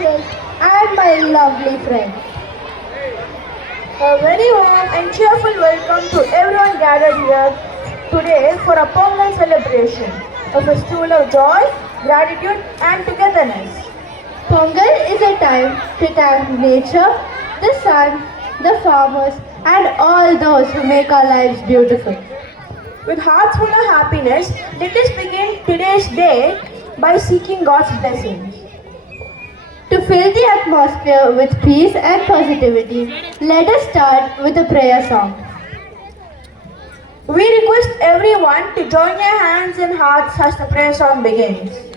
teachers, and my lovely friends. A very warm and cheerful welcome to everyone gathered here today for a Pongal celebration, a festival of joy, gratitude and togetherness. Pongal is a time to thank nature, the sun, the farmers, and all those who make our lives beautiful. With hearts full of happiness, let us begin today's day by seeking God's blessings. To fill the atmosphere with peace and positivity, let us start with a prayer song. We request everyone to join their hands and hearts as the prayer song begins.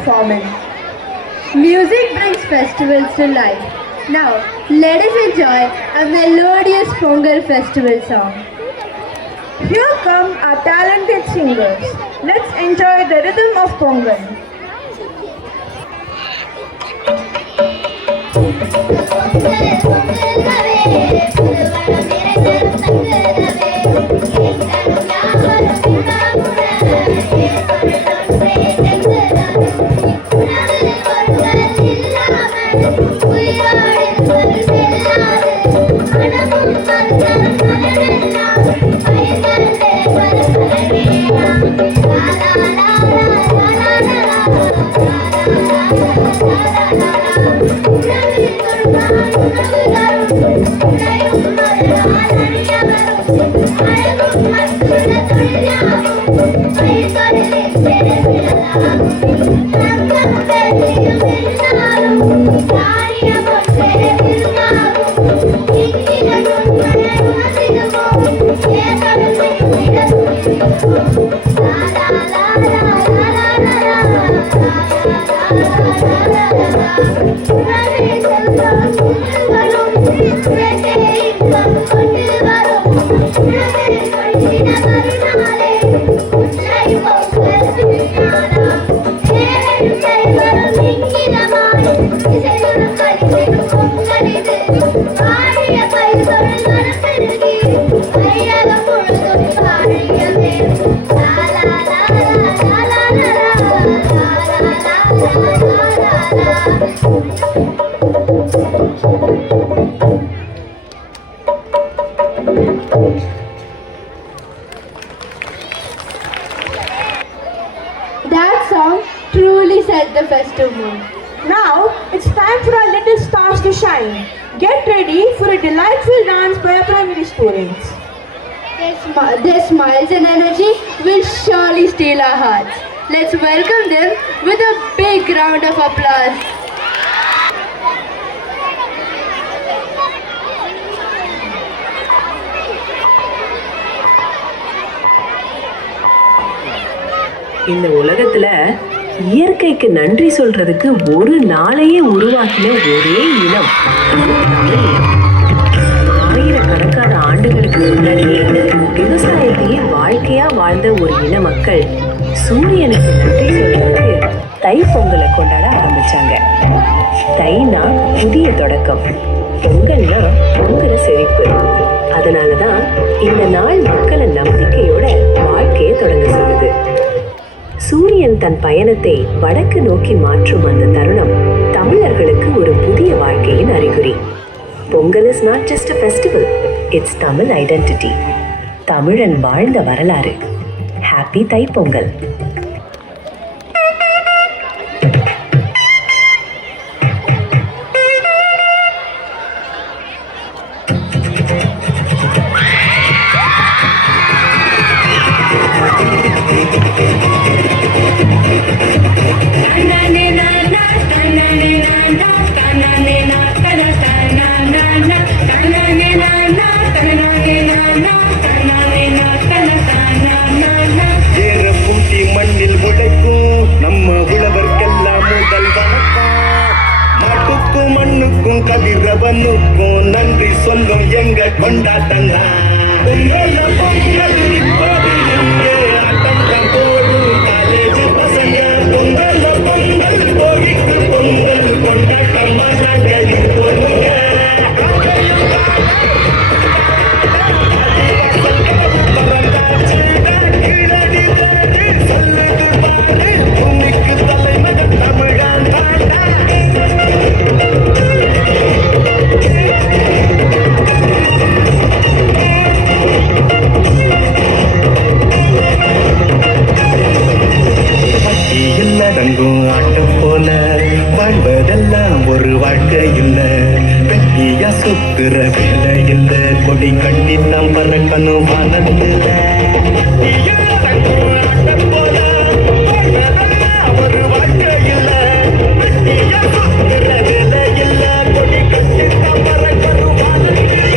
performance. Music brings festivals to life. Now, let us enjoy a melodious Pongal festival song. Here come our talented singers. Let's enjoy the rhythm of Pongal. That song truly set the festive mood. Now it's time for our little stars to shine. Get ready for a delightful dance by our primary students. Their smiles and energy will surely steal our hearts. Let's welcome them with a big round of applause. இந்த உலகத்துல இயற்கைக்கு நன்றி சொல்றதுக்கு ஒரு நாளையே உருவாக்கின ஒரே இனம் தமிழ் இனம். ஆயிரக்கணக்கான ஆண்டுகளுக்கு முன்னாடியே விவசாயத்தையே வாழ்க்கையா வாழ்ந்த ஒரு இன மக்கள் சூரியனுக்கு நன்றி சொல்றதுக்கு தை பொங்கலை கொண்டாட ஆரம்பிச்சாங்க. தைனா புதிய தொடக்கம், பொங்கல்னா பொங்குற செழிப்பு. அதனாலதான் இந்த நாள் மக்களை நம்பிக்கையோட வாழ்க்கையை தொடங்க சொல்லுது. சூரியன் தன் பயணத்தை வடக்கு நோக்கி மாற்றும் அந்த தருணம் தமிழர்களுக்கு ஒரு புதிய வாழ்க்கையின் அறிகுறி. Pongal is not just a festival, it's Tamil identity, தமிழன் வாழ்ந்த வரலாறு. ஹாப்பி தைப்பொங்கல். மண்ணில் உழைக்கும் நம்ம உழவர்க்கெல்லாம் முதல் வணக்கம். மாட்டுக்கும் மண்ணுக்கும் கதிரவனுக்கும் நன்றி சொல்லும் எங்க கொண்டாட்டங்க. பொங்கல் இப்போது இங்கே ஆட்டம் போடும் காலேஜ் பசங்க. பொங்கல் பொங்கல் கோழிக்கு பொங்கல் கொண்டாட்டமா நாங்கள் போடுங்க. தங்கும் ஆட்டம் போல வாழ்வதெல்லாம் ஒரு வாழ்க்கை இல்ல. வெட்டியா சுத்துற வேலை இல்ல. கொடி கட்டி நாம் பறக்கணும் மனதில்ல. ஆட்டம் போல வாழ்வதெல்லாம் ஒரு வாழ்க்கை இல்ல. வெட்டியா சுத்துற வேலை இல்ல. கொடி கட்டி நாம் பறக்கணும் மனதில்ல.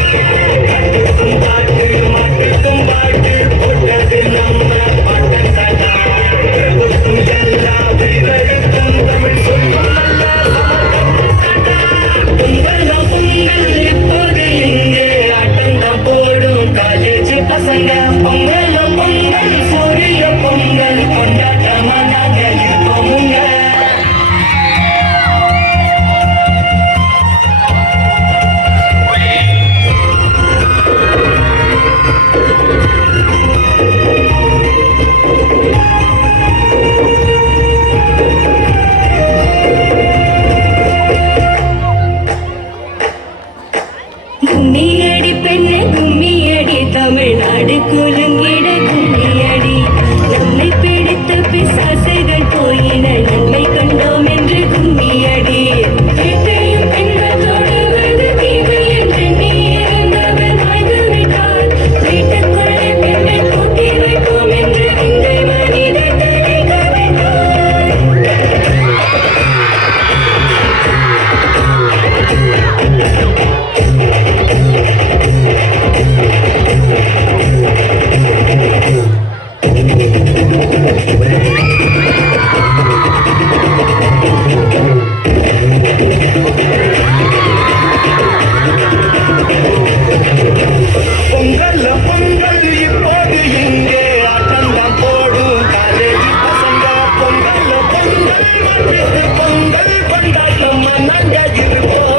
கட்டுக்கும் பாட்டு மாட்டுக்கும் பாட்டு போட்டது நம்ம பாட்டன் சதா. எல்லா வீரருக்கும் கும்மியடி பெண்ணே கும்மியடி தமிழ்நாடு குலுங்கிட கும்மியடி நம்மை பிடித்த பிசாசுகள் போயின நன்மை கண்டோம் என்று கும்மியடி வீட்டையும் பெண்கள் தொடுவது தீமை என்று நீ இருந்தவன் ஆய்ந்து விட்டார் வீட்டுக்குள்ளே பெண்ணை கூட்டி வைப்போம் என்று இந்த மனிதன் தலைக்க விட்டார் பொங்கல் பொங்கல் இப்போது இங்கே ஆட்டம்தான் போடும் காலேஜ் பசங்க பொங்கல் பொங்கல் மண்ணிற்கு பொங்கல் கொண்டாட்டம் நாங்க இருப்போம்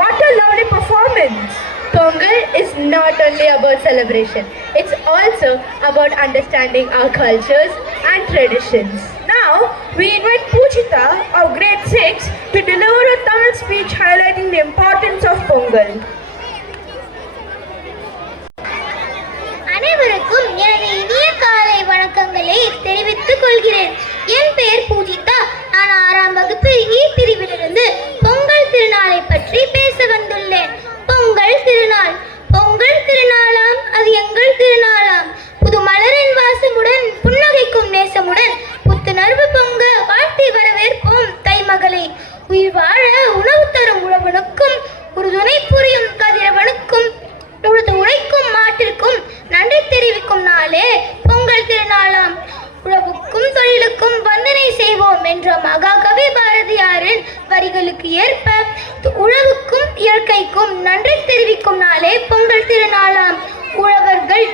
What a lovely performance! Pongal is not only about celebration, it's also about understanding our cultures and traditions. Now, we invite Pujita of grade 6 to deliver a Tamil speech highlighting the importance of Pongal. அனைவருக்கும் எனது இனிய காலை வணக்கங்களை தெரிவித்துக் கொள்கிறேன். என் பெயர் பூஜிதா. நான் 6ஆம் வகுப்பு இ பிரிவிலிருந்து பொங்கல் திருநாளை பற்றி பேச வந்துள்ளேன். பொங்கல் திருநாள், பொங்கல் திருநாளாம் அது எங்கள் திருநாளாம். புது மலரின் வாசமுடன் புன்னகைக்கும் நேசமுடன் புத்துணர்வு பொங்க வாழ்த்தி வரவேற்போம் தைமகளை. உயிர் வாழ உணவு தரும் உழவனுக்கும் உறுதுணை புரியும் கதிரவனுக்கும் உழுது உழைக்கும் மாட்டிற்கும் நன்றி தெரிவிக்கும் நாளே பொங்கல் திருநாளாம். உழவுக்கும் தொழிலுக்கும் வந்தனை செய்வோம் என்ற மகாகவி பாரதியாரின் வரிகளுக்கு ஏற்ப உழவுக்கும் இயற்கைக்கும் நன்றி தெரிவிக்கும் நாளே பொங்கல் திருநாளாம். உழவர்கள்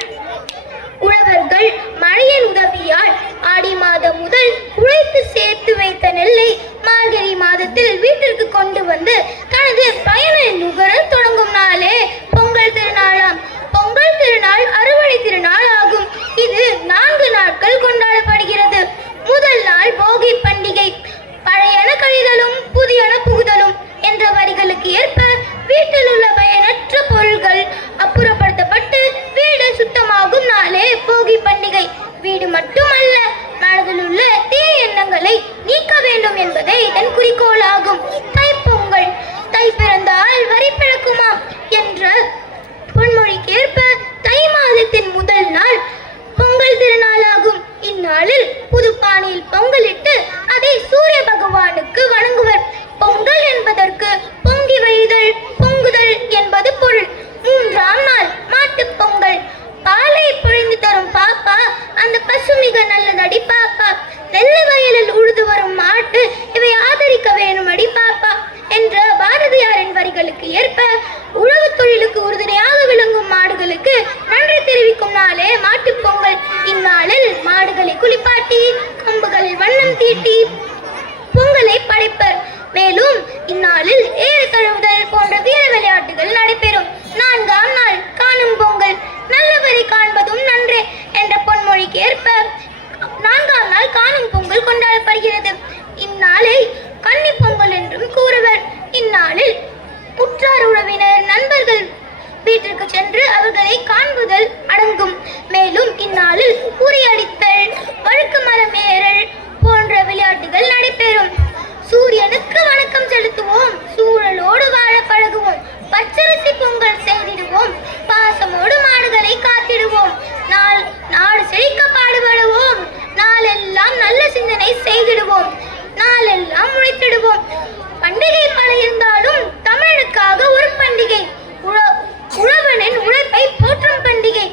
மழையின் உதவியால் ஆடி மாதம் முதல் உழைத்து சேர்த்து வைத்த நெல்லை மார்கழி மாதத்தில் வீட்டிற்கு கொண்டு வந்து தனது பயனை நுகர தொடங்கும் நாளே பொங்கல் திருநாளாம். பொங்கல் திருநாள் அறுவடை திருநாள் ஆகும். இது 4 நாட்கள் கொண்டாடப்படுகிறது. முதல் நாள் போகி பண்டிகை. பழையன கழிதலும் புதியன புகுதலும் என்ற வரிகளுக்கு ஏற்ப வீட்டில் உள்ள பயனற்ற பொருட்கள் அப்புறப்படுத்தப்பட்டு வீடு சுத்தமாகும் நாளே போகி பண்டிகை. வீடு மட்டுமல்ல, மனதில் உள்ள தீய எண்ணங்களை நீக்க வேண்டும் என்பதே இதன் குறிக்கோளாகும். தைப்பொங்கல். தை பிறந்தால் வரி பிறக்குமாம் என்ற பொன்மொழிக்கு ஏற்ப தை மாதத்தின் முதல் நாள் பொங்கல் திருநாளாகும். இந்நாளில் புது பானையில் பொங்கலிட்டு அதை சூரிய பகவானுக்கு வணங்குவர். பொங்கல் என்பதற்கு பொங்கி வழிதல், பொங்குதல் என்பது பொருள். 3ஆம் நாள் மாட்டுப் பொங்கல். பாலை பொழிந்து தரும் பாப்பா, அந்த பசு மிக நல்லதடி பாப்பா. நெல்லை வயலில் உழுது வரும் மாட்டு, இவை ஆதரிக்க வேணும் அடி பாப்பா என்ற பாரதியாரின் வரிகளுக்கு ஏற்ப உழவு தொழிலுக்கு உறுதுணையாக விளங்கும் மாடுகளுக்கு நன்றி தெரிவிக்கும் நாளே மாட்டுப் பொங்கல். இந்நாளில் மாடுகளை குளிப்பாட்டி கொம்புகளில் வண்ணம் தீட்டி பொங்கலை படைப்பர். மேலும் இந்நாளில் ஏறு தழுவுதல் போன்ற வீர விளையாட்டுகள் நடைபெறும். 4ஆம் நாள் காணும் பொங்கல். நல்லவரை காண்பதும் நன்றே என்ற பொன்மொழிக்கு ஏற்ப 4ஆம் நாள் காணும் பொங்கல் கொண்டாடப்படுகிறது. இந்நாளை கன்னி பொங்கல் என்றும் கூறுவர். இந்நாளில் உற்றார் உறவினர் நண்பர்கள் வீட்டிற்கு சென்று அவர்களை காண்புதல் அடங்கும். மேலும் இந்நாளில் உரியடித்தல், வழுக்கு மரம் ஏறல் போன்ற விளையாட்டுகள் நடைபெறும். சூரியனுக்கு வணக்கம் செலுத்துவோம், சூழலோடு வாழ பழகுவோம், பச்சரிசி பொங்கல் செய்திடுவோம், பாசமோடு மாடுகளை காத்திடுவோம், நாடு செழிக்க பாடுபடுவோம், நாளெல்லாம் நல்ல சிந்தனை செய்திடுவோம், நாளெல்லாம் உழைத்திடுவோம். பண்டிகை பல இருந்தாலும் தமிழனுக்காக ஒரு பண்டிகை, உழவனின் உழைப்பை போற்றும் பண்டிகை.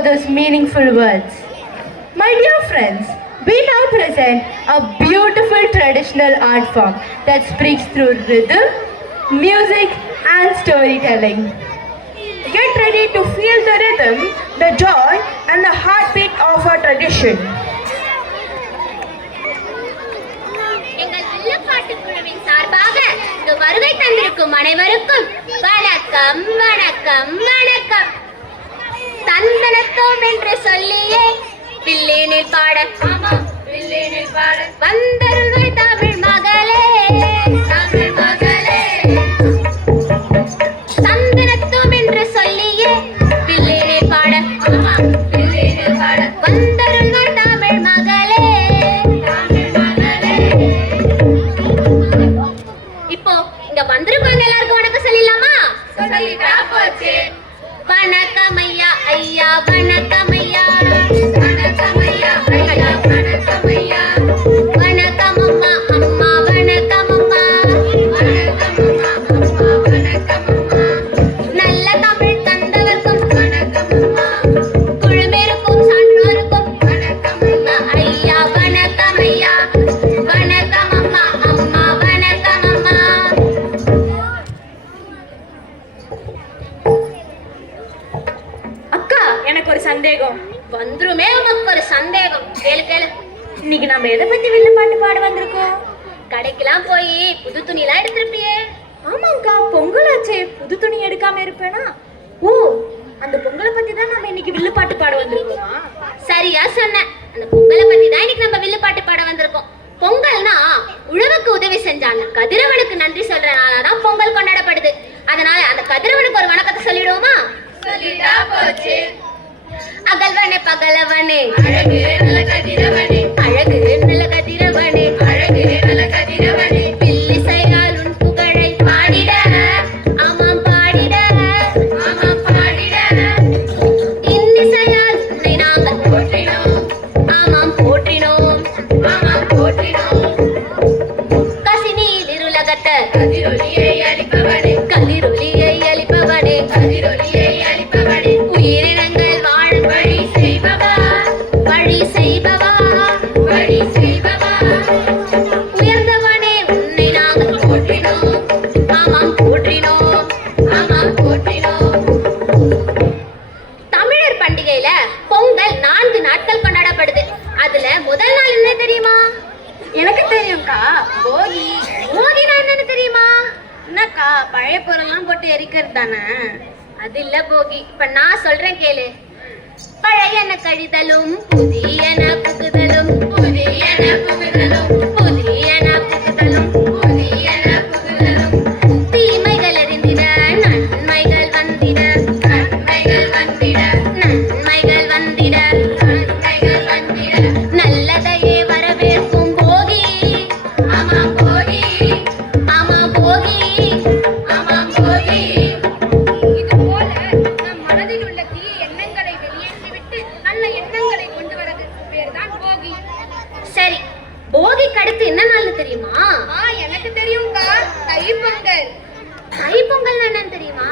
for those meaningful words. My dear friends, we now present a beautiful traditional art form that speaks through rhythm, music and storytelling. Get ready to feel the rhythm, the joy, and the heartbeat of our tradition. எங்கள் வில்லுப்பாட்டு குழுவின் சார்பாக இங்கு வருகை தந்திருக்கும் அனைவருக்கும் வணக்கம் வணக்கம் வணக்கம். தந்தனத்தோம் என்று சொல்லியே வில்லேனில் பாட வந்தருள்வாய் தமிழ் மகளே, தமிழ் மகளே. தந்தனத்தோம் என்று சொல்லியே வில்லேனில் பாட வந்தருள்வாய் தமிழ் மகளே, தமிழ் மகளே. இப்போ இங்க வந்திருக்கவங்க எல்லாருக்கும் வணக்கம் சொல்லிடலாமா? சொல்லிட்டா போச்சு. வணக்கம் ஐயா, ஐயா வணக்கம் ஐயா, வணக்கம் ஐயா, ஐயா வணக்கம் ஐயா, வணக்கம் அம்மா, அம்மா வணக்கம் அம்மா, வணக்கம் அம்மா, அம்மா வணக்கம் அம்மா. நல்ல தமிழ் தந்தவர்க்கும் வணக்கம் அம்மா, குழுவிற்கும் சான்றோருக்கும் வணக்கம் அம்மா, ஐயா வணக்கம் ஐயா, வணக்கம் அம்மா, அம்மா வணக்கம் அம்மா. அக்கா, எனக்கு ஒரு சந்தேகம். வந்துருமே உனக்கு ஒரு சந்தேகம். கேளு கேளு. இன்னைக்கு நம்ம எதை பத்தி வில்லு பாட்டு பாட வந்திருக்கோம்? கடைக்கெல்லாம் போய் புது துணிலாம் எடுத்திருப்பியே. ஆமாக்கா, பொங்கலாச்சே, புது துணி எடுக்காம இருப்பேனா? ஓ, அந்த பொங்கலை பத்தி தான் நம்ம இன்னைக்கு வில்லு பாட்டு பாட வந்திருக்கோமா? சரியா சொன்ன. அந்த பொங்கலை பத்தி தான் இன்னைக்கு நம்ம வில்லு பாட்டு பாட வந்திருக்கோம். பொங்கல்னா உழவுக்கு உதவி செஞ்சாங்க கதிரவனுக்கு நன்றி சொல்ற நாளாதான் பொங்கல் கொண்டாடப்படுது. அதனால அந்த கதிரவனுக்கு ஒரு வணக்கத்தை சொல்லிடுவோமா? சொல்லிட்டா போச்சு. அகல்வனே பகலவனே, அழகு நல்ல கதிரவனே, அழகு நல்ல கதிரவனே, அழகு நல்ல கதிரவனே. பில்லிசையால் உன் புகழை பாடிட, ஆமாம் பாடிட, ஆமாம் பாடிட. இன்னிசையால் உன்னை நாங்கள் போற்றினோம், ஆமாம் போற்றினோம், ஆமாம் போற்றினோம். கசினியில் இருளகத்த கதிரொலியை அளிப்பவனே, கதிரொலியை அளிப்பவனே, கதிரொலியை அளிப்பவனே. உயிரினங்கள் வாழும் வழி செய்பவா, வழி செய்பவா, வழி செய்பவா. உயர்ந்தவனே உன்னை நாங்கள் போற்றினோம், ஆமாம் போற்றினோம், ஆமாம் போற்றினோம். தமிழர் பண்டிகையில பொங்கல் 4 நாட்கள் கொண்டாடப்படுது. அதுல முதல் நாள் என்ன தெரியுமா? எனக்கு தெரியும்க்கா, போகி. போகினா என்னன்னு தெரியுமா? என்னக்கா, பழைய பொருள்லாம் போட்டு எரிக்கிறது தானே? அது இல்ல போகி. இப்ப நான் சொல்றேன் கேளு. பழையன கழிதலும் புதியன புகுதலும், புதியன புகுதலும், புதியன புகுதலும், புதியன புகுதலும். தீமைகள் அறிந்திட நன்மைகள் வந்திட, நன்மைகள் வந்திட, நன்மைகள் வந்திட, நன்மைகள் வந்திட. நல்லதையே வரவேற்கும் போகி, ஆமா போகி, ஆமா போகி, ஆமா போகி. இது போல நம் மனதில் உள்ள தீய எண்ணங்களை வெளியேற்றிவிட்டு நல்ல எண்ணங்களை கொண்டு வரதுக்கு பேர் தான் போகி. சரி, போகிக்கு அடுத்து என்ன நாள் தெரியுமா? எனக்கு தெரியும்க்கா, தைப்பொங்கல். தைப்பொங்கல் என்னன்னு தெரியுமா?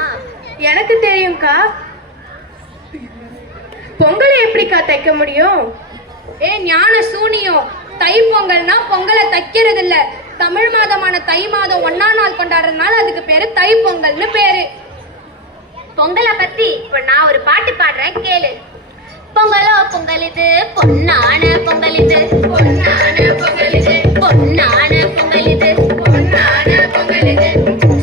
எனக்கு தெரியும்க்கா. பொங்கலை எப்படிக்கா தைக்க முடியும்? ஞான சூனியம். தைப்பொங்கல்னா பொங்கலை தைக்கிறது இல்ல. தமிழ் மாதமான தை மாதம் 1ஆம் நாள் கொண்டாடுறதுனால அதுக்கு பேரு தைப்பொங்கல்னு பேரு. பொங்கலை பத்தி இப்ப நான் ஒரு பாட்டு பாடுறேன் கேளு. பொங்கலோ பொங்கல் இது பொன்னான பொங்கல் இது, பொன்னான பொங்கல் இது, பொன்னான பொங்கல் இது, பொன்னான பொங்கல் இது.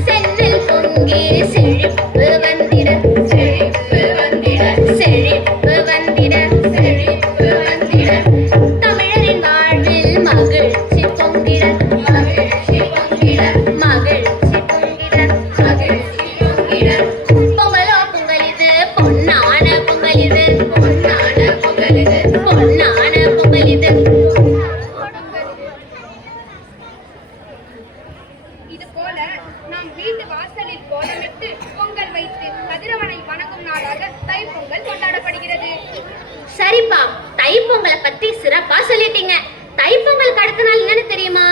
சென்னில் பொங்கி செழிப்பு வந்திட, செழிப்பு வந்திட, செழிப்பு வந்திட, செழிப்பு வந்திட. தமிழரின் வாழ்வில் மகிழ்ச்சி பொங்கிட, மகிழ்ச்சி பொங்கிட, மகிழ்ச்சி பொங்கிட, மகிழ்ச்சி பொங்கிட. பொங்கலோ பொங்கல் இது பொன்னான பொங்கல் இது, பொன்னான பொங்கல் இது, பொன்னான பொங்கல் இது. இது போல நாம் வீட்டு வாசலில் கோலமிட்டு பொங்கல் வைத்து கதிரவனை வணங்கும் நாளாக தைப்பொங்கல் கொண்டாடப்படுகிறது. சரிப்பா, தைப்பொங்கலை பத்தி சிறப்பா சொல்லிட்டீங்க. தைப்பொங்கலுக்கு அடுத்த நாள் என்னன்னு தெரியுமா?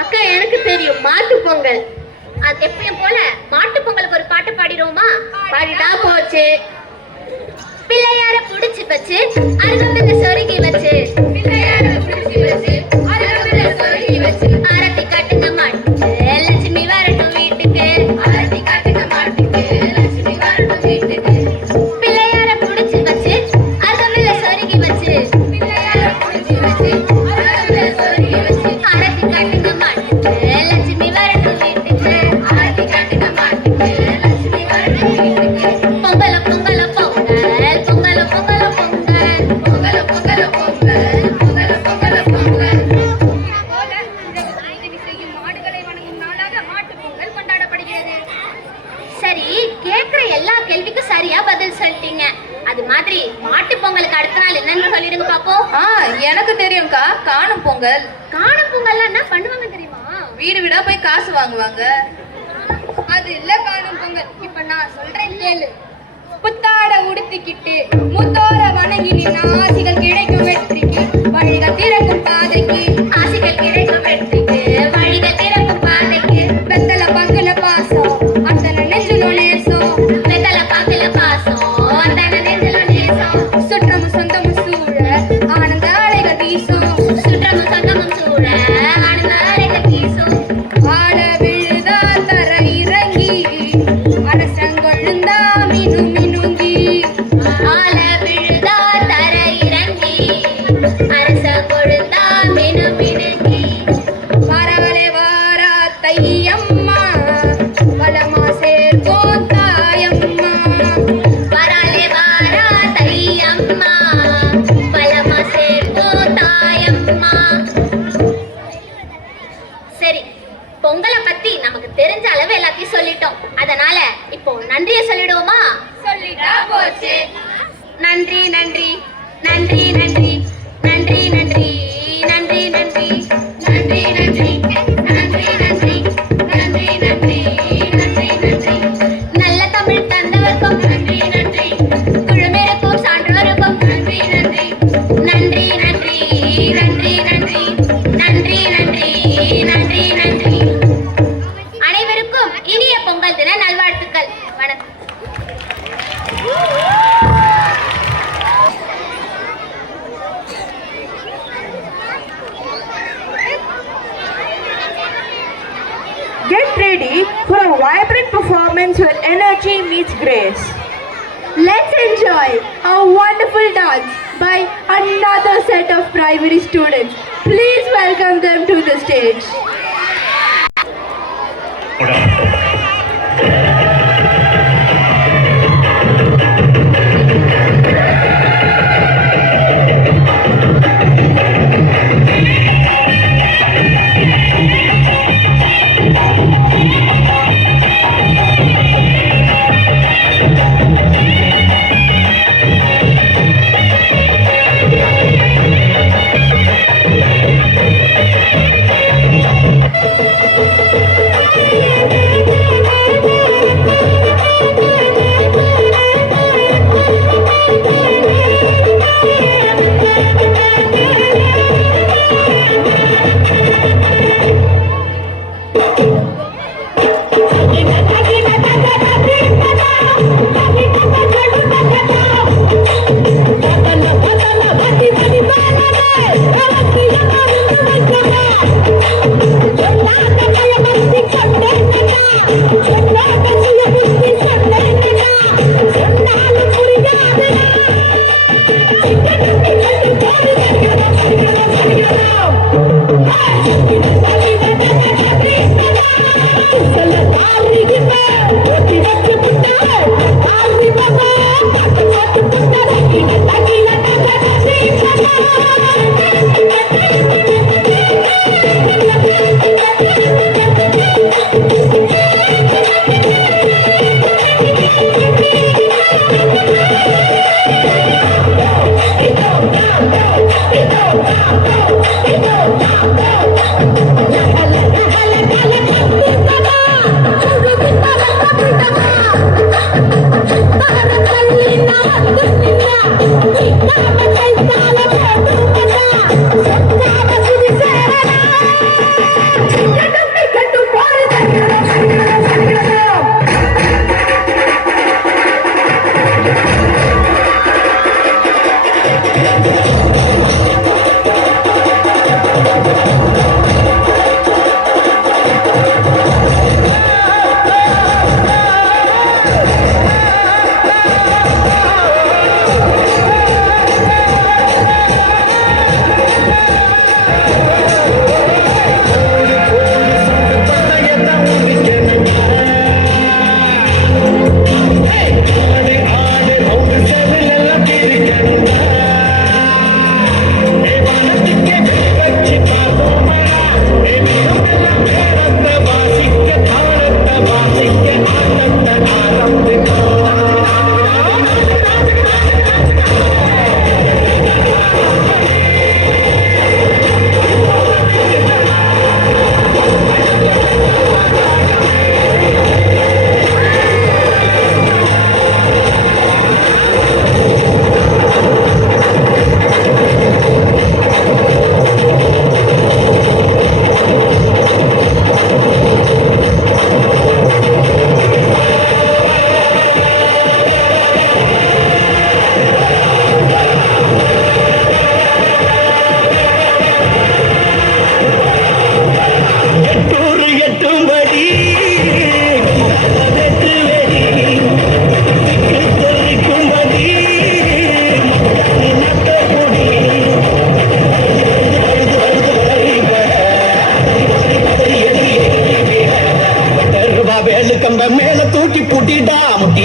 அக்கா, எனக்கு தெரியும், மாட்டு பொங்கல். அது எப்பயும் போல மாட்டு பொங்கலுக்கு ஒரு பாட்டு பாடிடுவோமா? பாடிட்டா போச்சு. பிள்ளையார புடிச்சு வச்சு அருகம்பில்ல சொருகி வச்சு பிள்ளையார புடிச்சு வச்சு அருகம்பில்ல சொருகி வச்சு ஆரத்தி காட்டுங்க மாட்டுக்கு லட்சுமி வரட்டும் வீட்டுக்கு ஆரத்தி காட்டுங்க மாட்டுக்கு லட்சுமி வரட்டும் வீட்டுக்கு பிள்ளையார புடிச்சு வச்சு அருகம்பில்ல சொருகி வச்சு பிள்ளையார புடிச்சு வச்சு அருகம்பில்ல சொருகி வச்சு ஆரத்தி காட்டுங்க மாட்டுக்கு லட்சுமி வரட்டும் வீட்டுக்கு ஆரத்தி காட்டுங்க மாட்டுக்கு லட்சுமி வரட்டும் வீட்டுக்கு பொங்கல பொங்கல பொங்கல் பொங்கல பொங்கல பொங்கல் பொங்கல பொங்கல பொங்கல் பொங்கல பொங்கல பொங்கல் போல இரவு செய்யும் மாடுகளை வணங்கும் நாளாக மாட்டுப் பொங்கல் கொண்டாடப்படுகிறது. சரி, கேக்குற எல்லா கேள்விக்கும் சரியா பதில் சொல்லிட்டீங்க. அது மாதிரி மாட்டுப் பொங்கலுக்கு அடுத்த நாள் என்னன்னு சொல்லிடுங்க பாப்போம். எனக்கு தெரியும்க்கா, காணும் பொங்கல். காணும் பொங்கல்லாம் என்ன பண்ணுவாங்க தெரியுமா? வீடு வீடா போய் காசு வாங்குவாங்க. அது இல்ல காணும் பொங்கல். இப்ப நான் சொல்றேன் கேளு. புத்தாட உடுத்திக்கிட்டு முத்தோர வணங்கி நின்னா ஆசிகள் கிடைக்கும் வெற்றிக்கு வழிகள் திறக்கும் பாதைக்கு ஆசிகள் கிடைக்கும் வெற்றிக்கு வழிகள் திறக்கும் பாதைக்கு வெத்தல பங்குல பாசம் அந்த நெஞ்சிலோ நேசம் வெத்தல பங்குல பாசம் அந்த நெஞ்சிலோ நேசம் சுற்றமும் சொந்தமும் சூழ ஆனந்த அலைகள் வீசும் சுற்றமும் சொந்தமும் சூழ ஆனந்த அலைகள் வீசும் ஆட விழுதா தர இறங்கி அரசங்கொழுந்தா மினு மினுங்கி ஆல விழுதா தர இறங்கி அரச கொழுந்தா மினு மினுங்கி வரவளே வாரா தையம்மா வளமா சேர்ப்போம் தாயம்மா வரலே வாரா தையம்மா வளமா சேர்ப்போம் தாயம்மா. சரி, பொங்கலை பத்தி நமக்கு தெரிஞ்ச அளவு எல்லாத்தையும் சொல்லிட்டோம். அதனால இப்போ நன்றியை சொல்லிடுவோமா? சொல்லிட்டா போச்சு. நன்றி நன்றி நன்றி நன்றி நன்றி நன்றி நன்றி நன்றி நன்றி நன்றி நன்றி நன்றி நன்றி நன்றி நன்றி நன்றி நல்ல தமிழ் தந்தவர்க்கும் நன்றி நன்றி குழுமிருக்கும் சான்றோருக்கும் நன்றி நன்றி நன்றி நன்றி நன்றி நன்றி நன்றி நன்றி நன்றி நன்றி. அனைவருக்கும் இனிய பொங்கல் தின நல்வாழ்த்துக்கள். வணக்கம். Get ready for a vibrant performance where energy meets grace. Let's enjoy a wonderful dance by another set of primary students. Please welcome them to the stage.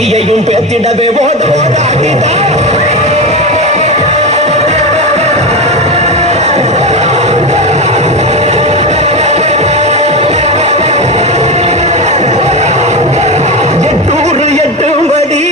தீயையும் பேத்திடவே ஓடாடிடா எட்டூர் எட்டு மடி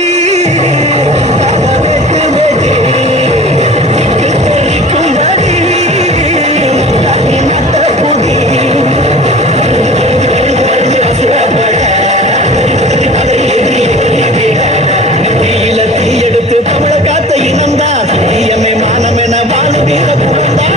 எடுத்து தமிழ காத்த இனம்தான் சத்தியமே மானமென வாழ வீர புகழ்ந்தான்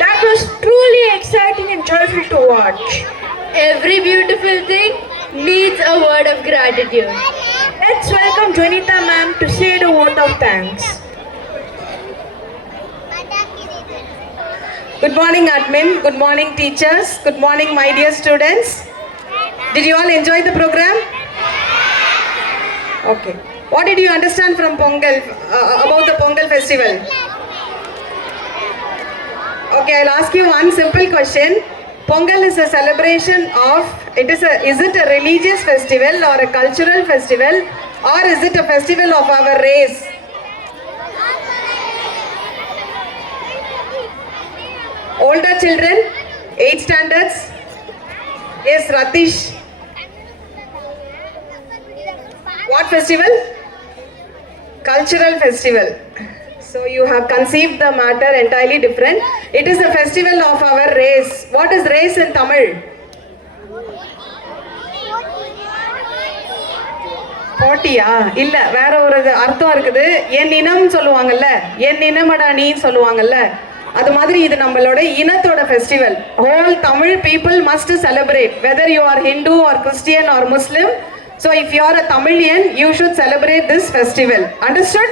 That was truly exciting and joyful to watch. Every beautiful thing needs a word of gratitude. Let's welcome Jonita ma'am to say the vote of thanks. Good morning, admin. Good morning, teachers. Good morning, my dear students. Did you all enjoy the program? Okay. What did you understand from Pongal, about the Pongal festival? Okay, I'll ask you one simple question. Pongal is a celebration of, is it a religious festival or a cultural festival, or is it a festival of our race? Older children, 8 standards. Yes, Ratish. What festival? Cultural festival. So you have conceived the matter entirely different. It is the festival of our race. What is race in Tamil? போட்டியா இல்ல வேற ஒரு அர்த்தம் இருக்குது. என் இனம் சொல்லுவாங்கல்ல, என் இனமடா நீ சொல்லுவாங்கல்ல, அது மாதிரி இது நம்மளோட இனத்தோட festival. Whole Tamil people must celebrate, whether you are Hindu or Christian or Muslim. So if you are a Tamilian, you should celebrate this festival. Understood?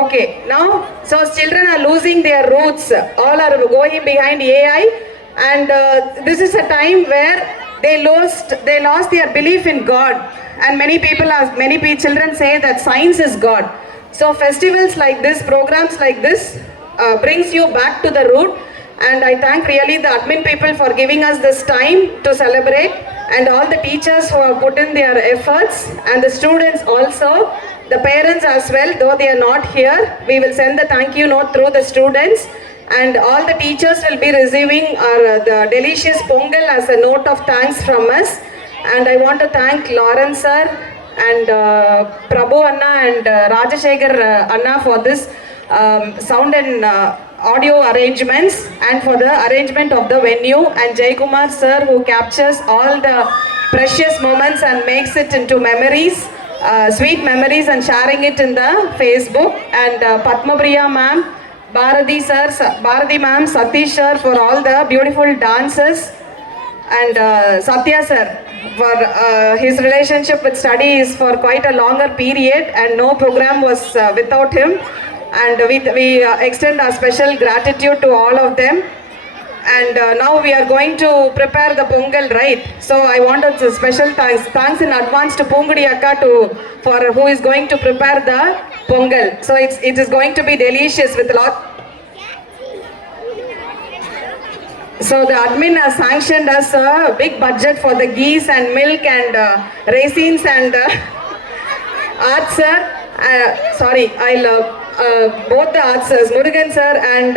Okay. Now, so children are losing their roots. All are going behind AI, and this is a time where they lost their belief in God. And many children say that science is God. So festivals like this, programs like this, brings you back to the root. And I thank really the admin people for giving us this time to celebrate, and all the teachers who have put in their efforts, and the students also, the parents as well, though they are not here. We will send the thank you note through the students, and all the teachers will be receiving the delicious pongal as a note of thanks from us. And I want to thank Lawrence sir and Prabhu Anna and Rajashekhar Anna for this sound and audio arrangements, and for the arrangement of the venue, and Jay Kumar sir who captures all the precious moments and makes it into memories, sweet memories, and sharing it in the Facebook, and Padmapriya ma'am, Bharati ma'am, Satish sir for all the beautiful dances, and Satya sir for his relationship with study is for quite a longer period, and no program was without him. And we extend our special gratitude to all of them. And now we are going to prepare the pongal, right? So I wanted a special thanks in advance to Pongudi Akka for who is going to prepare the pongal. So it is going to be delicious with a lot. So the admin has sanctioned us a big budget for the geese and milk and raisins and art sir. Sorry, both the art sirs, Murugan sir and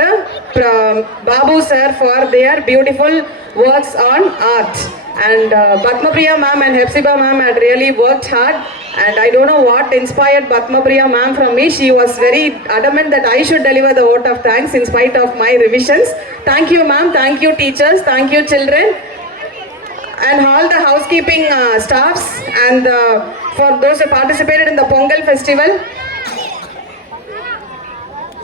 Babu sir, for their beautiful works on art. And Padmapriya ma'am and Hepzibah ma'am had really worked hard, and I don't know what inspired Padmapriya ma'am from me. She was very adamant that I should deliver the vote of thanks in spite of my revisions. Thank you ma'am, thank you teachers, thank you children. and all the housekeeping staffs and for those who participated in the Pongal festival.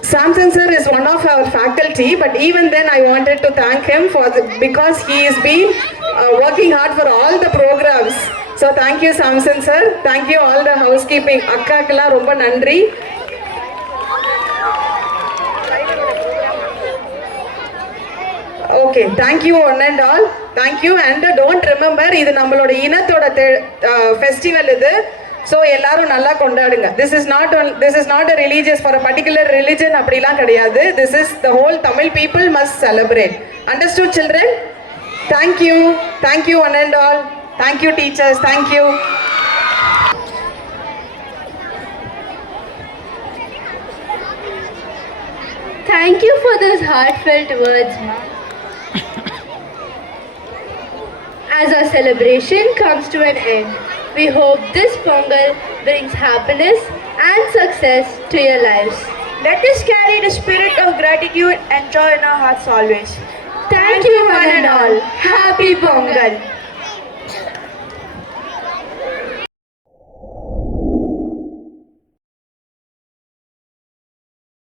Samson sir is one of our faculty, but even then I wanted to thank him because he has been working hard for all the programs. So thank you Samson sir. Thank you all the housekeeping. Akkakala romba nandri. Okay, thank you one and all. Thank you and don't remember இது நம்மளோட இனத்தோட festival இது. So எல்லாரும் நல்லா கொண்டாடுங்க. This is not a religious for a particular religion அப்படிலாம் கிடையாது. This is the whole Tamil people must celebrate. Understood children? Thank you. Thank you one and all. Thank you teachers. Thank you. Thank you for those heartfelt words, ma'am. As our celebration comes to an end, we hope this Pongal brings happiness and success to your lives. Let us carry the spirit of gratitude and joy in our hearts always. Thank you one and all. Happy Pongal.